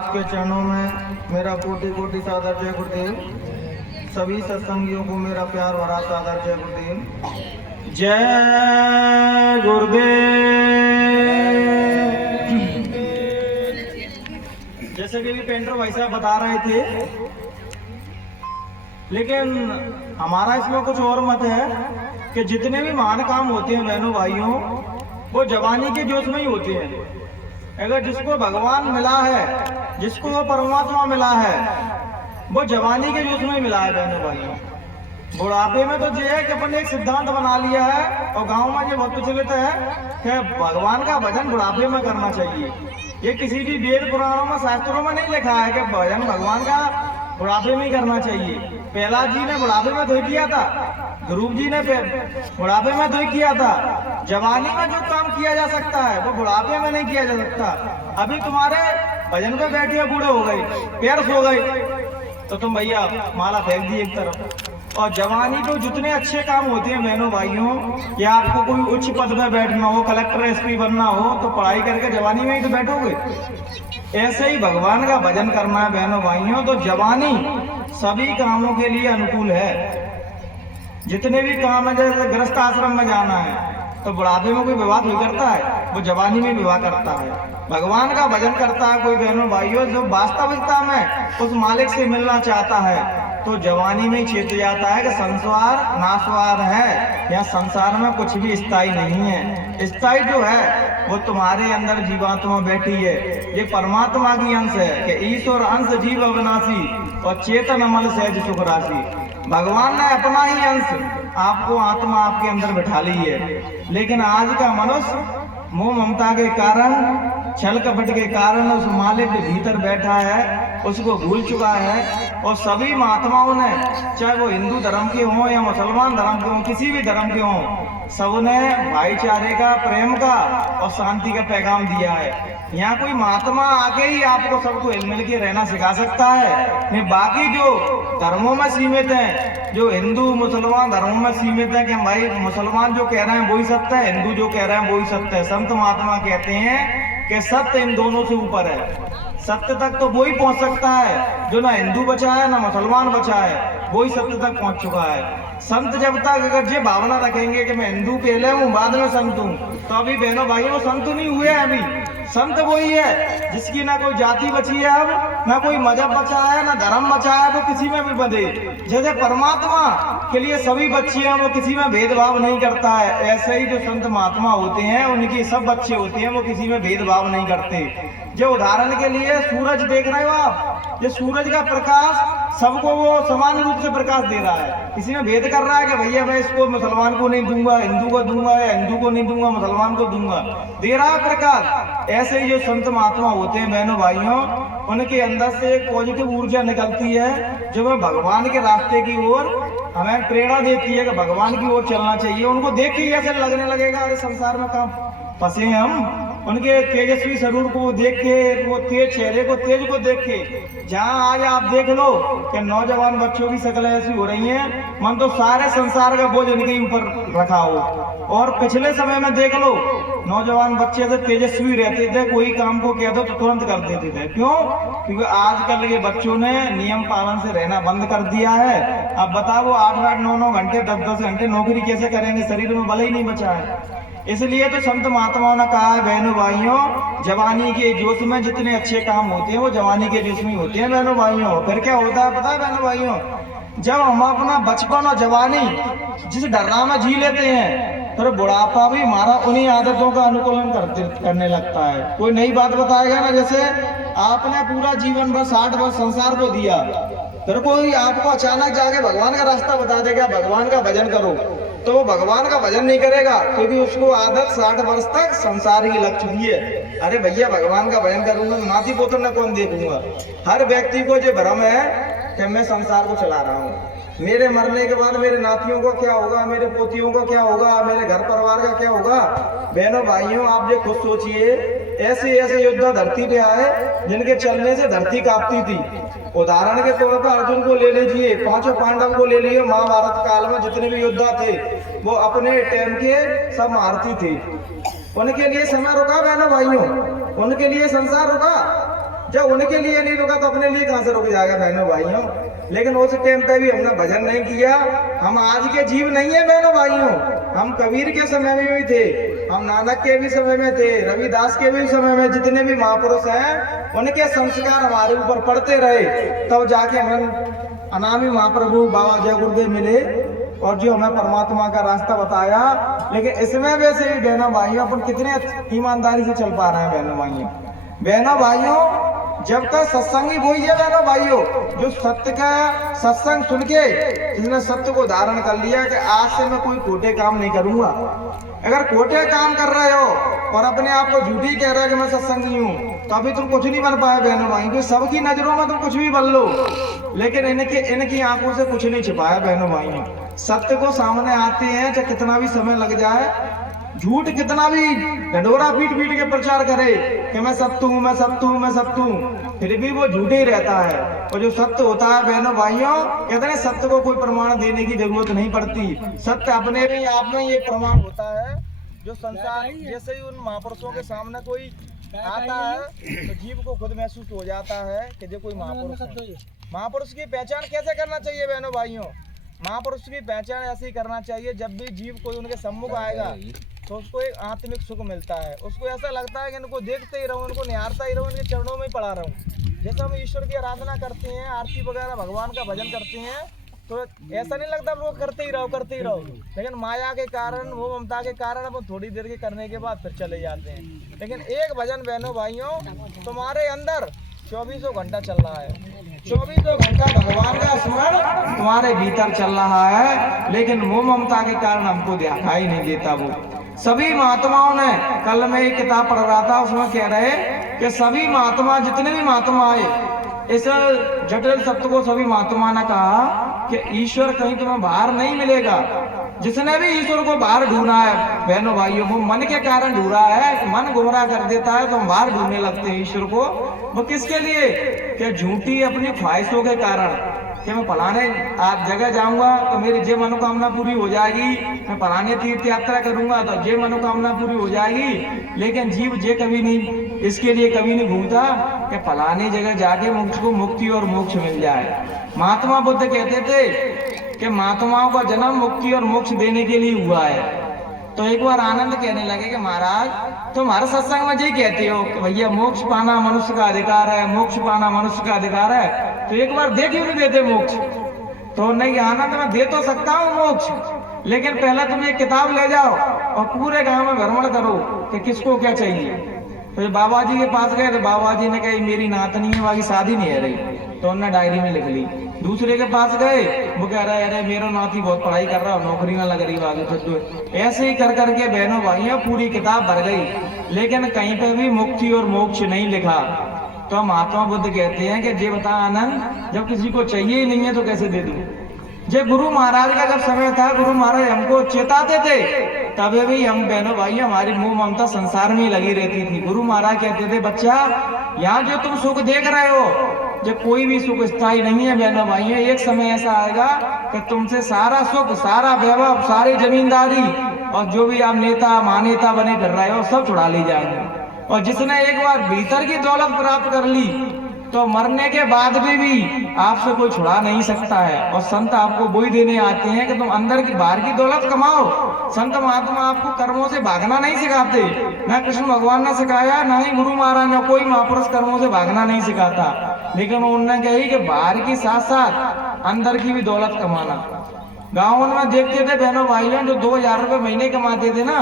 के चरणों में मेरा कोटि कोटि सादर जय गुरुदेव। सभी सत्संगियों को मेरा प्यार भरा सादर जय गुरुदेव। जय गुरुदेव। जैसे कि पेंटर भाई साहब बता रहे थे, लेकिन हमारा इसमें कुछ और मत है कि जितने भी महान काम होते हैं बहनों भाइयों, वो जवानी के जोश में ही होते हैं। अगर जिसको भगवान मिला है, जिसको वो परमात्मा मिला है, वो जवानी के जोश में मिला है बहनों भाइयों। बुढ़ापे में तो ये है कि अपन ने एक सिद्धांत बना लिया है और गांव में ये बहुत प्रचलित है कि भगवान का भजन बुढ़ापे में करना चाहिए। ये किसी भी वेद पुराणों में शास्त्रों में नहीं लिखा है कि भजन भगवान का बुढ़ापे में ही करना चाहिए। प्रहलाद जी ने बुढ़ापे में तो किया था, ध्रुव जी ने बुढ़ापे में तो किया था। जवानी में जो काम किया जा सकता है वो बुढ़ापे में नहीं किया जा सकता। अभी तुम्हारे भजन पे बैठे बूढ़े हो गए, पैर सो गए, तो तुम भैया माला फेंक दी एक तरफ। और जवानी को जितने अच्छे काम होते हैं बहनों भाइयों, या आपको कोई उच्च पद में बैठना हो, कलेक्टर एसपी बनना हो, तो पढ़ाई करके जवानी में ही तो बैठोगे। ऐसे ही भगवान का भजन करना है बहनों भाइयों, तो जवानी सभी कामों के लिए अनुकूल है। जितने भी काम है, जैसे गृहस्थ आश्रम में जाना है तो बुढ़ापे में कोई विवाह नहीं करता है, वो जवानी में विवाह करता है। भगवान का भजन करता है कोई बहनों भाइयों, जो वास्तविकता में उस मालिक से मिलना चाहता है, तो जवानी में ही चेत जाता है कि संसार नाशवार है, या संसार में कुछ भी स्थायी नहीं है। स्थायी जो है वो तुम्हारे अंदर जीवात्मा बैठी है। ये परमात्मा की अंश है कि ईश्वर अंश जीव अविनाशी और चेतन अमल सहज सुख राशि। भगवान ने अपना ही अंश आपको आत्मा आपके अंदर बैठा ली है। लेकिन आज का मनुष्य मोह ममता के कारण, छल कपट के कारण उस मालिक के भीतर बैठा है, उसको भूल चुका है। और सभी महात्माओं ने, चाहे वो हिंदू धर्म के हों या मुसलमान धर्म के हों, किसी भी धर्म के हों, सबने भाईचारे का, प्रेम का और शांति का पैगाम दिया है। यहाँ कोई महात्मा आके ही आपको सबको हिल मिल के रहना सिखा सकता है, नहीं बाकी जो धर्मों में सीमित हैं, जो हिंदू मुसलमान धर्मों में सीमित है कि भाई मुसलमान जो कह रहे हैं वही सत्य है, हिंदू जो कह रहे हैं वही सत्य है। संत महात्मा कहते हैं कि सत्य इन दोनों से ऊपर है। सत्य तक तो वही पहुंच सकता है जो ना हिंदू बचा है ना मुसलमान बचा है, वही सत्य तक पहुंच चुका है। संत जब तक अगर ये भावना रखेंगे कि मैं हिंदू पहले हूँ बाद में संत हूँ, तो अभी बहनों भाइयों वो संत नहीं हुए हैं। अभी संत वही है जिसकी ना कोई जाति बची है, अब ना कोई मजहब बचा है, ना धर्म बचा है, वो किसी में भी बंधे। जैसे परमात्मा के लिए सभी बच्चे हैं, वो किसी में भेदभाव नहीं करता है, ऐसे ही जो संत महात्मा होते हैं उनकी सब बच्चे होते हैं, वो किसी में भेदभाव नहीं करते। जो उदाहरण के लिए सूरज देख रहे हो आप, ये सूरज का प्रकाश सबको वो समान रूप से प्रकाश दे रहा है। किसी में भेद कर रहा है कि भैया मैं इसको मुसलमान को नहीं दूंगा, हिंदू को दूंगा, या हिंदू को नहीं दूंगा मुसलमान को दूंगा, दे रहा है प्रकाश। ऐसे ही जो संत महात्मा होते हैं बहनों भाइयों, उनके अंदर से एक पॉजिटिव ऊर्जा निकलती है जो वह भगवान के रास्ते की ओर हमें प्रेरणा देती है कि भगवान की ओर चलना चाहिए। उनको देख के ऐसे लगने लगेगा अरे संसार में काम फंसे हैं हम। उनके तेजस्वी स्वरूप को देख के, वो तेज चेहरे को, तेज को देख के, जहाँ आज आप देख लो कि नौजवान बच्चों की शक्लें ऐसी हो रही हैं, मन तो सारे संसार का बोझ उनके ऊपर रखा हो। और पिछले समय में देख लो नौजवान बच्चे से तेजस्वी रहते थे, कोई काम को कह दो तो तुरंत कर देते थे। क्यों? क्योंकि आजकल ये बच्चों ने नियम पालन से रहना बंद कर दिया है। अब बताओ वो 8-8, 9-9 घंटे, 10-10 घंटे नौकरी कैसे करेंगे? शरीर में बल ही नहीं बचा है। इसलिए तो संत महात्माओं ने कहा है बहनों भाइयों, जवानी के जोश में जितने अच्छे काम होते हैं वो जवानी के जोश में होते हैं बहनों भाइयों। फिर क्या होता है पता है बहनों भाइयों, जब हम अपना बचपन और जवानी जिस डर्रा में जी लेते हैं, तो बुढ़ापा भी हमारा उन्हीं आदतों का अनुकूलन करने लगता है। कोई नई बात बताएगा ना, जैसे आपने पूरा जीवन भर 60 वर्ष संसार को दिया, फिर कोई आपको अचानक जाके भगवान का रास्ता बता देगा, भगवान का भजन करो, तो वो भगवान का भजन नहीं करेगा, क्योंकि उसको आदत 60 वर्ष तक संसार ही लग चुकी है। अरे भैया भगवान का भजन करूंगा, नाती पोतन न कौन देखूंगा। हर व्यक्ति को जो भ्रम है कि मैं संसार को चला रहा हूँ, मेरे मरने के बाद मेरे नातियों को क्या होगा, मेरे पोतियों को क्या होगा, मेरे घर परिवार का क्या होगा। बहनों भाइयों आप जो खुद सोचिए, ऐसे ऐसे योद्धा धरती पे आए जिनके चलने से धरती कांपती थी। उदाहरण के तौर पर अर्जुन को ले लीजिए, 5 पांडव को ले लीजिए। महाभारत काल में जितने भी योद्धा थे वो अपने टाइम के सब महारथी थे। उनके लिए समय रुका बहनों भाइयों, उनके लिए संसार रुका। जब उनके लिए नहीं रुका तो अपने लिए कहां से रुक जाएगा बहनों भाइयों। लेकिन उस टाइम पे भी हमने भजन नहीं किया। हम आज के जीव नहीं है बहनों भाइयों, हम कबीर के समय में भी थे, हम नानक के भी समय में थे, रविदास के भी समय में, जितने भी महापुरुष हैं उनके संस्कार हमारे ऊपर पड़ते रहे, तब जाके हमें अनामी महाप्रभु बाबा जय गुरुदेव मिले और जो हमें परमात्मा का रास्ता बताया। लेकिन इसमें वैसे भी बहनों भाइयों अपन कितने ईमानदारी से चल पा रहे हैं बहनों भाइयों। बहनों भाइयों जब तक सत्संगी वही है बहनों भाइयों, जो सत्य का सत्संग सुन के जिसने सत्य को धारण कर लिया कि आज से मैं कोई खोटे काम नहीं करूंगा। अगर खोटे काम कर रहे हो और अपने आप को झूठी कह रहे हो कि मैं सत्संगी हूँ, तो अभी तुम कुछ नहीं बन पाए बहनों भाई, क्योंकि सबकी नजरों में तुम कुछ भी बन लो, लेकिन इनकी आंखों से कुछ नहीं छिपाया बहनों भाइयों। सत्य को सामने आते हैं चाहे कितना भी समय लग जाए, झूठ कितना भी ढंढोरा पीट पीट के प्रचार करे कि मैं सत्य हूँ, मैं सत्य हूँ, मैं सत्य हूँ, फिर भी वो झूठे ही रहता है। और जो सत्य होता है बहनों भाइयों, कहते हैं सत्य को कोई प्रमाण देने की जरूरत नहीं पड़ती, सत्य अपने भी आप में ये प्रमाण होता है। जो संसार जैसे ही उन महापुरुषों के सामने कोई आता है तो जीव को खुद महसूस हो जाता है कि जो कोई महापुरुष है। महापुरुष की पहचान कैसे करना चाहिए बहनों भाइयों? महापुरुष की पहचान ऐसे ही करना चाहिए, जब भी जीव कोई उनके सम्मुख आएगा तो उसको एक आत्मिक सुख मिलता है, उसको ऐसा लगता है कि इनको देखते ही रहूं, इनको निहारता ही रहूं, इनके चरणों में ही पड़ा रहूं। जैसे हम ईश्वर की आराधना करते हैं, आरती वगैरह भगवान का भजन करते हैं, तो ऐसा नहीं लगता हम लोग करते ही रहो, लेकिन माया के कारण, वो ममता के कारण अब थोड़ी देर के करने के बाद फिर चले जाते हैं। लेकिन एक भजन बहनों भाइयों तुम्हारे अंदर 24 घंटा चल रहा है, 24 घंटा भगवान का स्मरण तुम्हारे भीतर चल रहा है, लेकिन वो ममता के कारण हमको दिखाई नहीं देता। वो सभी महात्माओं ने, कल मैं एक किताब पढ़ रहा था, उसमें कह रहे कि सभी महात्मा, जितने भी महात्मा आए, इस जटिल सत्य को सभी महात्मा ने कहा कि ईश्वर कहीं तुम्हें बाहर नहीं मिलेगा। जिसने भी ईश्वर को बाहर ढूंढा है बहनों भाइयों, वो मन के कारण ढूंढा है, मन गुमराह कर देता है तो हम बाहर ढूंढने लगते हैं ईश्वर को। वो किसके लिए? कि झूठी अपनी ख्वाहिशों के कारण, कि मैं फलाने आज जगह जाऊंगा तो मेरी जे मनोकामना पूरी हो जाएगी, मैं फलाने तीर्थ यात्रा करूंगा तो जे मनोकामना पूरी हो जाएगी। लेकिन जीव जे कभी नहीं, इसके लिए कभी नहीं घूमता कि फलानी जगह जाके मुझको मुक्ति और मोक्ष मिल जाए। महात्मा बुद्ध कहते थे कि महात्माओं का जन्म मुक्ति और मोक्ष देने के लिए हुआ है। तो एक बार आनंद कहने लगे कि महाराज तुम हर सत्संग में यही कहते हो कि भैया मोक्ष पाना मनुष्य का अधिकार है, मोक्ष पाना मनुष्य का अधिकार है, तो एक बार दे क्यों नहीं देते मोक्ष? तो नहीं आनंद, मैं दे तो सकता हूँ मोक्ष, लेकिन पहले तुम एक किताब ले जाओ और पूरे गांव में भ्रमण करो कि किसको क्या चाहिए। तो बाबा जी के पास गए तो बाबा जी ने कहा मेरी नातनी है, वहां शादी नहीं है रही, तो उन्होंने डायरी में लिख ली। दूसरे के पास गए, वो कह रहा है अरे मेरा नाती बहुत पढ़ाई कर रहा है, नौकरी ना लग रही आगे, तो ऐसे ही कर करके बहनों भाइयों पूरी किताब भर गई, लेकिन कहीं पे भी मुक्ति और मोक्ष नहीं लिखा। तो महात्मा बुद्ध कहते हैं कि जे बता आनंद, जब किसी को चाहिए ही नहीं है तो कैसे दे दूं? जे गुरु महाराज का जब समय था, गुरु महाराज हमको चेताते थे, तभी भी हम बहनों भाई हमारी मोह ममता संसार में लगी रहती थी। गुरु महाराज कहते थे बच्चा, यहाँ जो तुम सुख देख रहे हो, जो कोई भी सुख स्थायी नहीं है बहनों भाइयों, एक समय ऐसा आएगा कि तुमसे सारा सुख, सारा वैभव, सारी जमींदारी और जो भी आप नेता महानेता बने कर रहे हो सब छुड़ा ली जाएंगे। और जिसने एक बार भीतर की दौलत प्राप्त कर ली तो मरने के बाद भी आपसे कोई छुड़ा नहीं सकता है। और संत आपको वही देने आते हैं कि तुम अंदर की बाहर की दौलत कमाओ। संत महात्मा आपको कर्मों से भागना नहीं सिखाते, ना कृष्ण भगवान ने सिखाया, ना ही गुरु महाराज ने, कोई महापुरुष कर्मों से भागना नहीं सिखाता, लेकिन उन्होंने कही कि बाहर की साथ साथ अंदर की भी दौलत कमाना। गाँव में देखते थे बहनों भाइयों, जो 2000 रुपये महीने कमाते थे ना,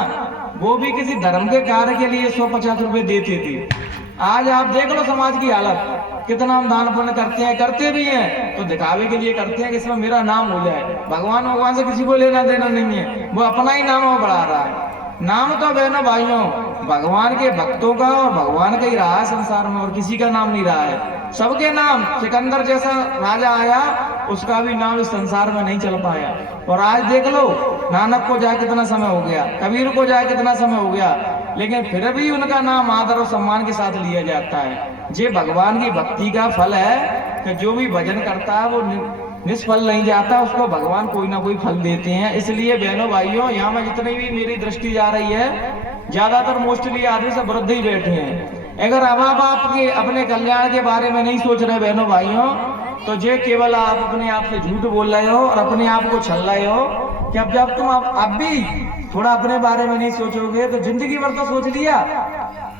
वो भी किसी धर्म के कार्य के लिए 150 रुपये देते थे। आज आप देख लो समाज की हालत, कितना हम दान पुण्य करते हैं, करते भी हैं तो दिखावे के लिए करते हैं कि इसमें मेरा नाम हो जाए। भगवान से किसी को लेना देना नहीं है, वो अपना ही नाम बढ़ा रहा है। नाम तो बहनों भाइयों भगवान के भक्तों का और भगवान का ही रहा है संसार में, और किसी का नाम नहीं रहा है। सबके नाम, सिकंदर जैसा राजा आया उसका भी नाम इस संसार में नहीं चल पाया। और आज देख लो नानक को जाए कितना समय हो गया, कबीर को जाए कितना समय हो गया, लेकिन फिर भी उनका नाम आदर और सम्मान के साथ लिया जाता है। ये भगवान की भक्ति का फल है कि जो भी भजन करता है वो निष्फल नहीं जाता, उसको भगवान कोई ना कोई फल देते हैं। इसलिए बहनों भाइयों, यहाँ में जितनी भी मेरी दृष्टि जा रही है, ज्यादातर मोस्टली आदमी सब वृद्ध ही बैठे हैं। अगर अब आप आपके अपने कल्याण के बारे में नहीं सोच रहे बहनों भाइयों, तो जे केवल आप अपने आप से झूठ बोल रहे हो और अपने आप को छल रहे हो कि अब जब तुम अब भी थोड़ा अपने बारे में नहीं सोचोगे तो जिंदगी भर तो सोच लिया,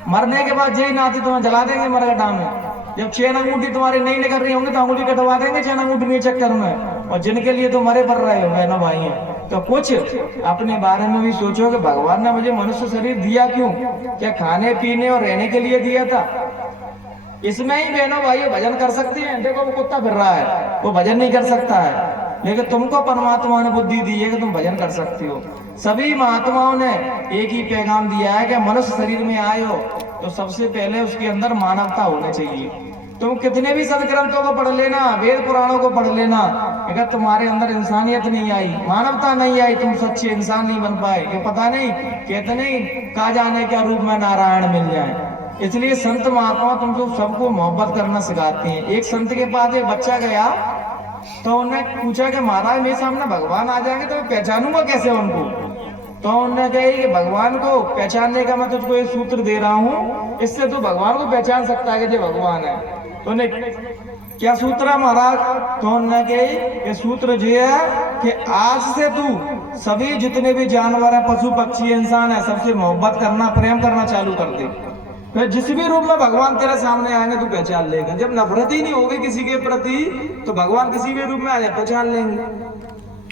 मरने के बाद जेई नाती तुम्हें जला देंगे मरगटा में। जब चैन अंगूठी तुम्हारी नहीं निकल रही होंगी तो अंगूठी कटवा देंगे चैन अंगूठी के चक्कर में, और जिनके लिए तो मरे पड़ रहे हो बहनों भाई। तो कुछ अपने बारे में भी सोचो कि भगवान ने मुझे मनुष्य शरीर दिया क्यों, क्या खाने पीने और रहने के लिए दिया था? इसमें ही बहनों भाई भजन कर सकती हैं। देखो वो कुत्ता फिर रहा है, वो भजन नहीं कर सकता है, लेकिन तुमको परमात्मा ने बुद्धि दी है कि तुम भजन कर सकते हो। सभी महात्माओं ने एक ही पैगाम दिया है कि मनुष्य शरीर में आए हो तो सबसे पहले उसके अंदर मानवता होनी चाहिए। तुम कितने भी सदग्रंथों को पढ़ लेना, वेद पुराणों को पढ़ लेना, अगर तुम्हारे अंदर इंसानियत नहीं आई, मानवता नहीं आई, तुम सच्चे इंसान नहीं बन पाए। ये पता नहीं कहते नहीं कहा जाने क्या रूप में नारायण मिल जाए। इसलिए संत महात्मा तुमको सबको मोहब्बत करना सिखाते हैं। एक संत के पास एक बच्चा गया तो उन्होंने पूछा कि महाराज मेरे सामने भगवान आ जाएंगे तो मैं पहचानूंगा कैसे उनको? तो उन्होंने कहा कि भगवान को पहचानने का मैं तुझको एक सूत्र दे रहा हूँ, इससे तू भगवान को पहचान सकता है कि ये भगवान है। तो उन्हें क्या सूत्र है महाराज? तो उन्होंने कहा सूत्र ये है कि आज से तू सभी जितने भी जानवर है, पशु पक्षी इंसान है, सबसे मोहब्बत करना, प्रेम करना चालू कर दे। फिर जिस भी रूप में भगवान तेरे सामने आएंगे तू पहचान लेगा। जब नफरत ही नहीं होगी किसी के प्रति तो भगवान किसी भी रूप में आ जाए पहचान लेंगे।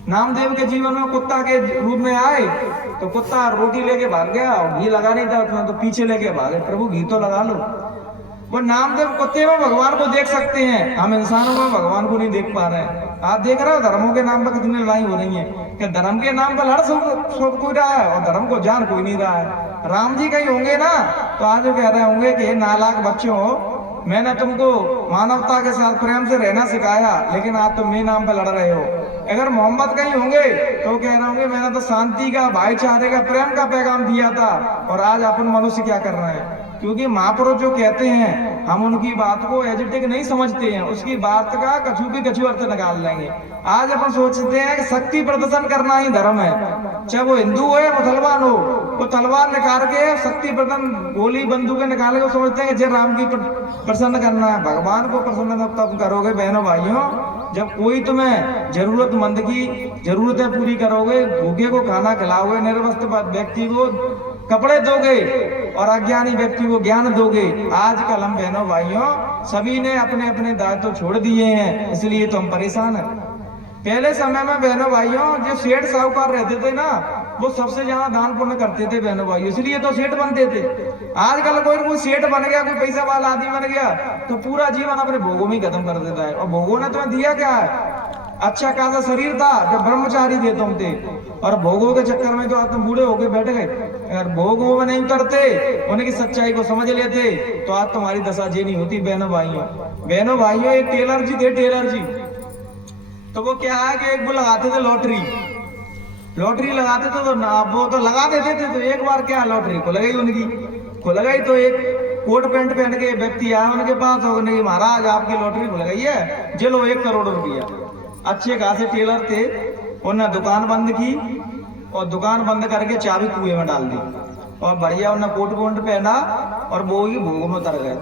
नामदेव के जीवन में कुत्ता के रूप में आए तो कुत्ता रोटी लेके भाग गया और घी लगा नहीं था उसमें, तो पीछे लेके भागे, प्रभु घी तो लगा लो। वो नामदेव कुत्ते में भगवान को देख सकते हैं, हम इंसानों में भगवान को नहीं देख पा रहे हैं। आप देख रहे हो धर्मों के नाम पर कितनी लड़ाई हो रही है कि धर्म के नाम पर लड़ सब कोई रहा है और धर्म को जान कोई नहीं रहा है। राम जी कहीं होंगे ना तो आज कह रहे होंगे कि नालायक बच्चों, मैंने तुमको मानवता के साथ प्रेम से रहना सिखाया, लेकिन आज तुम मेरे नाम पर लड़ रहे हो। अगर मोहम्मद कहीं होंगे तो कह रहे होंगे मैंने तो शांति का, भाईचारे का, प्रेम का पैगाम दिया था, और आज अपन मनुष्य क्या कर रहे हैं? क्योंकि महापुरुष जो कहते हैं हम उनकी बात को एजिटिक नहीं समझते हैं, उसकी बात का कछु भी कछु अर्थ निकाल लेंगे। आज अपन सोचते हैं कि शक्ति प्रदर्शन करना ही धर्म है, चाहे वो हिंदू हो या मुसलमान हो, वो तलवार निकाल के शक्ति प्रदर्शन गोली बंदूकें निकाल के समझते हैं कि राम की प्रसन्न करना है। भगवान को प्रसन्न तब करोगे बहनों भाइयों जब कोई तुम्हें जरूरतमंद की जरूरतें पूरी करोगे, भूखे को खाना खिलाओगे, निर्वस्त्र व्यक्ति को कपड़े दोगे और अज्ञानी व्यक्ति को ज्ञान दोगे। आजकल हम बहनों भाइयों सभी ने अपने अपने दायित्व छोड़ दिए हैं, इसलिए तो हम परेशान हैं। पहले समय में बहनों भाइयों जो सेठ साहूकार रहते थे ना, वो सबसे ज्यादा दान पुण्य करते थे बहनों भाइयों, इसलिए तो सेठ बनते थे। आजकल कोई सेठ बन गया, कोई पैसा वाला आदमी बन गया तो पूरा जीवन अपने भोगों में खत्म कर देता है। और भोगों ने तुम्हें दिया क्या है? अच्छा खासा शरीर था जब ब्रह्मचारी थे तुम थे, और भोगों के चक्कर में तो तुम बूढ़े होके बैठ गए। अगर भोगों में नहीं उतरते, उनकी सच्चाई को समझ लेते तो आज तुम्हारी दशा ये नहीं होती बहनों भाइयों। बहनों भाइयों एक टेलर जी थे, टेलर जी, तो वो क्या है कि एक वो लगाते थे लॉटरी, लॉटरी लगाते थे तो ना वो तो लगा देते थे। तो एक बार क्या लॉटरी खुल गई, उनकी खुल गई तो एक कोट पैंट पहन के व्यक्ति आया उनके पास और नहीं महाराज आपकी लॉटरी खुल गई है, चलो 1 करोड़ रुपया। अच्छे खासे टेलर थे, उन्होंने दुकान बंद की और दुकान बंद करके चाबी कुएं में डाल दी और बढ़िया उन्होंने कोट कोट पहना और वो ही भोग में उतर गए।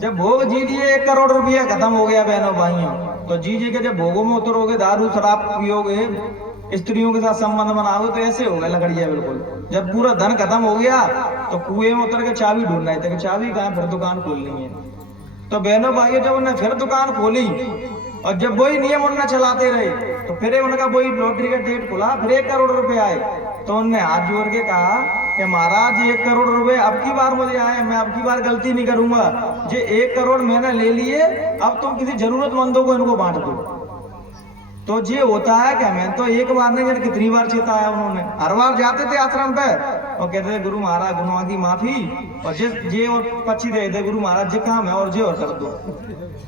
जब भोग जी दिए 1 करोड़ रुपया खत्म हो गया बहनों भाइयों। तो जी के जब भोगों में उतरोगे, दारू शराब पियोगे, स्त्रियों के साथ संबंध बनाओगे तो ऐसे हो गए लकड़िया बिल्कुल। जब पूरा धन खत्म हो गया तो कुएं में उतर के चाबी ढूंढना है, तो चाबी कहाँ, फिर दुकान खोलनी है। तो बहनों भाइयों जब उन्होंने फिर दुकान खोली और जब वही नियम उन्होंने चलाते रहे तो फिर उनका वही लॉटरी का डेट खुला, फिर 1 करोड़ रुपए आए। तो उन्होंने हाथ जोड़ के कहा कि महाराज 1 करोड़ रुपए अब की बार मुझे आए, मैं अब की बार गलती नहीं करूंगा। ये 1 करोड़ मैंने ले लिए, अब तुम किसी जरूरतमंदों को इनको बांट दो। तो ये होता है कि मैं तो एक बार नहीं जाने कितनी बार चेताया उन्होंने। हर बार जाते थे आश्रम पे और कहते थे गुरु महाराज गुरुआ की माफी, और जे और पक्षी दे दे गुरु महाराज जे काम है और जे और कर दो।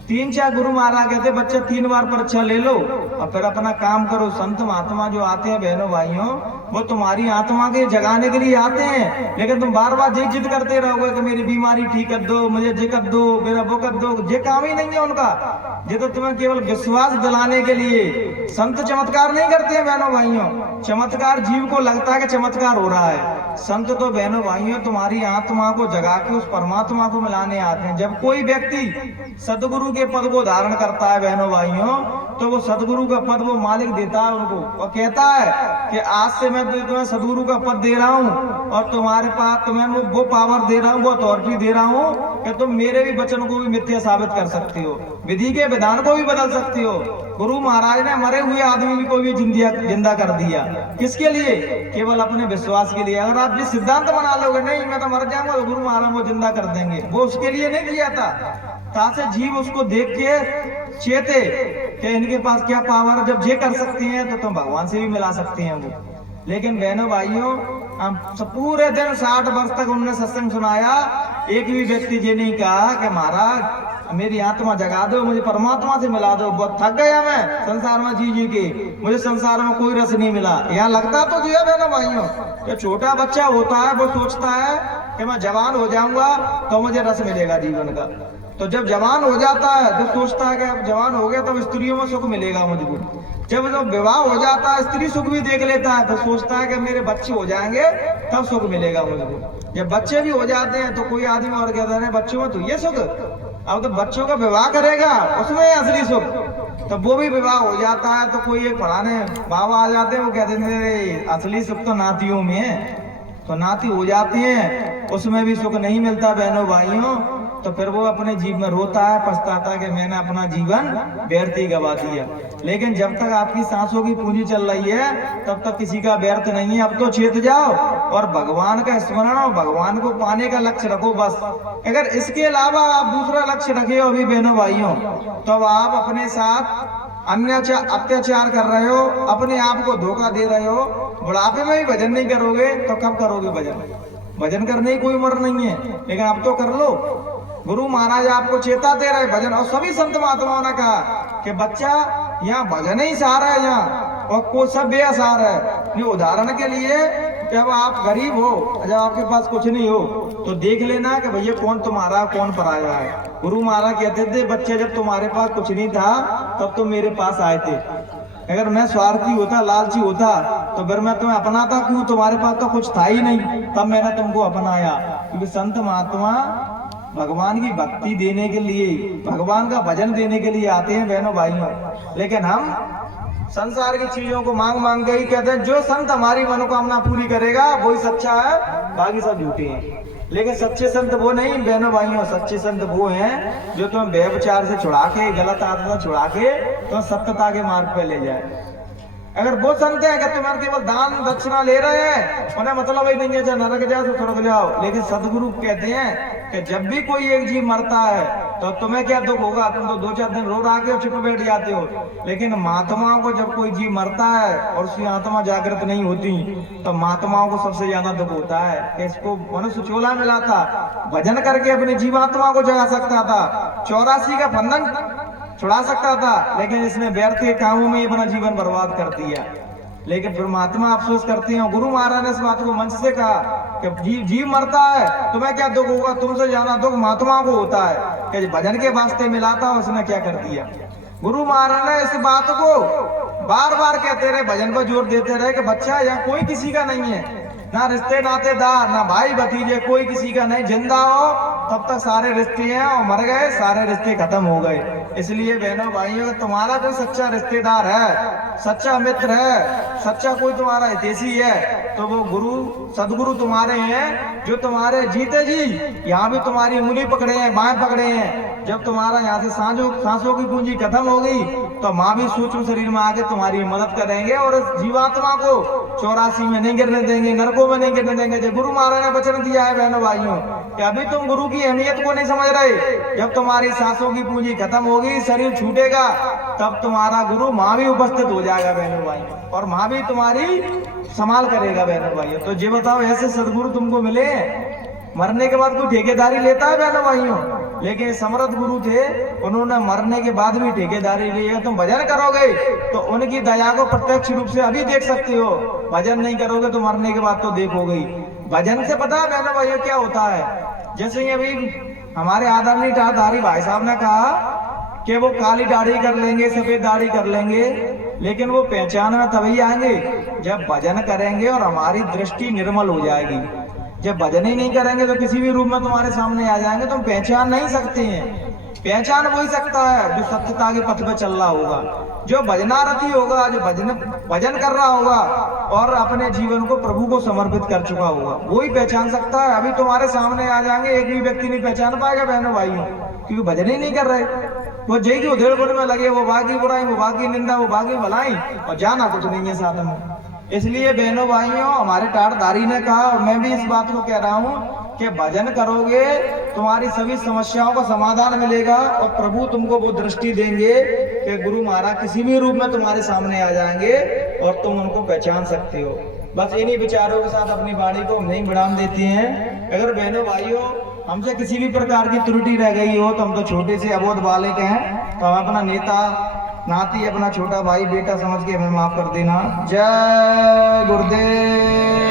3-4 गुरु महाराज कहते बच्चा 3 बार परीक्षा ले लो और फिर अपना काम करो। संत महात्मा जो आते हैं बहनों भाइयों वो तुम्हारी आत्मा के जगाने के लिए आते हैं, लेकिन तुम बार बार जिद करते रहोगे कि मेरी बीमारी ठीक कर दो, मुझे जे कर दो, मेरा वो कर दो। ये काम ही नहीं है उनका, ये तो तुम्हें केवल विश्वास दिलाने के लिए। संत चमत्कार नहीं करते हैं बहनों भाइयों, चमत्कार जीव को लगता है कि चमत्कार हो रहा है। संत तो बहनों भाइयों तुम्हारी आत्मा को जगा के उस परमात्मा को मिलाने आते हैं। जब कोई व्यक्ति सदगुरु के पद को धारण करता है बहनों भाइयों, तो वो सदगुरु का पद वो मालिक देता है उनको, और कहता है कि आज से मैं तुम्हें सदगुरु का पद दे रहा हूँ और तुम्हारे पास तुम्हें वो पावर दे रहा हूँ, वो अथॉरिटी दे रहा हूँ कि तुम मेरे भी वचन को भी मिथ्या साबित कर सकती हो, विधि के विधान को भी बदल सकती हो। गुरु महाराज ने मरे हुए आदमी को भी जिंदा कर दिया। किसके लिए? केवल अपने विश्वास के लिए। अगर आप जिस सिद्धांत बना लोगे नहीं मैं तो मर जाऊंगा, तो गुरु महाराज वो जिंदा कर देंगे। वो उसके लिए नहीं किया था, ताकि जीव उसको देख के चेते कि इनके पास क्या पावर है, जब ये कर सकती हैं तो तुम भगवान से भी मिला सकती हैं वो। लेकिन बहनों भाइयों, हम पूरे दिन 60 वर्ष तक उन्होंने सत्संग सुनाया, एक भी व्यक्ति ये नहीं कहा कि महाराज मेरी आत्मा जगा दो, मुझे परमात्मा से मिला दो, बहुत थक गया मैं संसार में जी के, मुझे संसार में कोई रस नहीं मिला। यहाँ लगता तो जी है बहनों भाइयों, जो छोटा बच्चा होता है वो सोचता है कि मैं जवान हो जाऊंगा तो मुझे रस मिलेगा जीवन का। तो जब जवान हो जाता है तो सोचता है कि अब जवान हो गया तो स्त्रियों में सुख मिलेगा मुझको। जब विवाह हो जाता है स्त्री सुख भी देख लेता है, तो सोचता है कि मेरे बच्चे हो जाएंगे तब सुख मिलेगा मुझको। जब बच्चे भी हो जाते हैं तो कोई आदमी और कहता है बच्चों में तो ये सुख, अब तो बच्चों का विवाह करेगा उसमें असली सुख। तो वो भी विवाह हो जाता है तो कोई एक पढ़ाने बाबा आ जाते हैं, वो कहते हैं असली सुख तो नातियों में है। तो नाती हो जाती है उसमें भी सुख नहीं मिलता बहनों भाइयों, तो फिर वो अपने जीवन में रोता है, पछताता है कि मैंने अपना जीवन व्यर्थ ही गवा दिया। लेकिन जब तक आपकी सांसों की पूंजी चल रही है तब तक किसी का व्यर्थ नहीं है। अब तो चेत जाओ और भगवान का स्मरण और भगवान को पाने का लक्ष्य रखो बस। अगर इसके अलावा आप दूसरा लक्ष्य रखे हो अभी बहनों भाइयों, तो आप अपने साथ अन्य अत्याचार कर रहे हो, अपने आप को धोखा दे रहे हो। बुढ़ापे में भी भजन नहीं करोगे तो कब करोगे भजन? भजन करने की कोई उम्र नहीं है, लेकिन अब तो कर लो। गुरु महाराज आपको चेता दे रहे भजन, और सभी संत महात्माओं ने कहा कि बच्चा यहाँ भजन ही सहारा है यहाँ, और को सब बेअसार है। ये उदाहरण के लिए जब आप गरीब हो, जब आपके पास कुछ नहीं हो, तो देख लेना कि भैया कौन तुम्हारा कौन पराया है। गुरु महाराज कहते थे बच्चे जब तुम्हारे पास कुछ नहीं था तब तो मेरे पास आए थे। अगर मैं स्वार्थी होता, लालची होता, तो फिर मैं तुम्हें अपनाता क्यों? तुम्हारे पास तो कुछ था ही नहीं, तब मैंने तुमको अपनाया। क्योंकि संत महात्मा भगवान की भक्ति देने के लिए, भगवान का भजन देने के लिए आते हैं बहनों भाइयों। लेकिन हम संसार की चीजों को मांग मांग के ही कहते हैं जो संत हमारी मनोकामना पूरी करेगा वही सच्चा है, बाकी सब झूठे हैं। लेकिन सच्चे संत वो नहीं बहनों भाइयों, सच्चे संत वो हैं जो तुम्हें व्यभिचार से छुड़ा के, गलत आदत छुड़ा के तो सत्यता के मार्ग पे ले जाए। अगर वो संत है कि तुम्हारे केवल दान दक्षिणा ले रहे हैं, उन्हें मतलब ही नहीं है चाहे नरक जाओ तो स्वर्ग जाओ। लेकिन सदगुरु कहते हैं कि जब भी कोई एक जीव मरता है तो तुम्हें क्या दुख होगा? तुम तो 2-4 दिन रो रहा के और चुप बैठ जाते हो। लेकिन महात्माओं को जब कोई जीव मरता है और उसकी आत्मा जागृत नहीं होती तो महात्माओं को सबसे ज्यादा दुख होता है कि इसको मनुष्य चोला मिला था, भजन करके अपनी जीवात्मा को जगा सकता था, 84 का बंधन छुड़ा सकता था, लेकिन इसने व्यर्थ के कामों में अपना जीवन बर्बाद कर दिया। लेकिन फिर महात्मा अफसोस करते हैं। गुरु महाराज ने इस बात को मंच से कहा कि जीव मरता है तुम्हें क्या दुख होगा? तुमसे ज्यादा दुख महात्मा को होता है कि भजन के वास्ते मिला था, उसने क्या कर दिया। गुरु महाराज ने इस बात को बार बार कहते रहे, भजन पर जोर देते रहे कि बच्चा यहाँ कोई किसी का नहीं है, ना रिश्ते नातेदार, ना भाई भतीजे, कोई किसी का नहीं। जिंदा हो तब तक सारे रिश्ते हैं, और मर गए सारे रिश्ते खत्म हो गए। इसलिए बहनों भाइयों, तुम्हारा कोई सच्चा रिश्तेदार है, सच्चा मित्र है, सच्चा कोई तुम्हारा हितैषी है, तो वो गुरु सदगुरु तुम्हारे हैं जो तुम्हारे जीते जी यहाँ भी तुम्हारी उंगली पकड़े हैं, बाएं पकड़े हैं। जब तुम्हारा यहाँ से सांसों की पूंजी खत्म हो गई तो माँ भी सूक्ष्म शरीर में आके तुम्हारी मदद करेंगे और इस जीवात्मा को 84 में नहीं गिरने देंगे, नरकों में नहीं गिरने देंगे। जो गुरु महाराज ने वचन दिया है बहनों भाइयों कि अभी तुम गुरु की अहमियत को नहीं समझ रहे। जब तुम्हारी सांसों की पूंजी खत्म होगी, शरीर छूटेगा, तब तुम्हारा गुरु माँ भी उपस्थित हो जाएगा बहनों भाइयों, और माँ भी तुम्हारी संभाल करेगा बहनों भाइयों। तो ये बताओ, ऐसे सदगुरु तुमको मिले? मरने के बाद कोई ठेकेदारी लेता है बहनों भाइयों? लेकिन समर्थ गुरु थे, उन्होंने मरने के बाद भी ठेकेदारी ली है। तुम भजन करोगे तो उनकी दया को प्रत्यक्ष रूप से अभी देख सकते हो, भजन नहीं करोगे तो मरने के बाद तो देखोगे। भजन से पता है बहनों भाइयों क्या होता है? जैसे अभी हमारे आदरणीय टाधारी भाई साहब ने कहा कि वो काली दाढ़ी कर लेंगे, सफेद दाढ़ी कर लेंगे, लेकिन वो पहचान में तभी आएंगे जब भजन करेंगे और हमारी दृष्टि निर्मल हो जाएगी। जब भजन ही नहीं करेंगे तो किसी भी रूप में तुम्हारे सामने आ जाएंगे, तुम पहचान नहीं सकते हैं। पहचान वही सकता है जो सत्यता के पथ पे चल रहा होगा, जो भजनारथी होगा, जो भजन कर रहा होगा और अपने जीवन को प्रभु को समर्पित कर चुका होगा, वही पहचान सकता है। अभी तुम्हारे सामने आ जाएंगे, एक भी व्यक्ति नहीं पहचान पाएगा बहनों भाइयों, क्योंकि भजन ही नहीं कर रहे। वो जय की उधेड़ बुन में लगे, वो बाकी बुराई, वो बाकी निंदा, वो बाकी भलाई, और जाना कुछ नहीं है साथ में। इसलिए बहनों भाइयों, हमारे टाटधारी ने कहा और मैं भी इस बात को कह रहा हूँ कि भजन करोगे तुम्हारी सभी समस्याओं का समाधान मिलेगा और प्रभु तुमको वो दृष्टि देंगे कि गुरु महाराज किसी भी रूप में तुम्हारे सामने आ जाएंगे और तुम उनको पहचान सकते हो। बस इन्हीं विचारों के साथ अपनी वाणी को हम नहीं विराम देते हैं। अगर बहनों भाइयों हमसे किसी भी प्रकार की त्रुटि रह गई हो तो हम तो छोटे से अबोध बालक हैं, तो हम अपना नेता नाती, अपना छोटा भाई बेटा समझ के हमें माफ कर देना। जय गुरुदेव।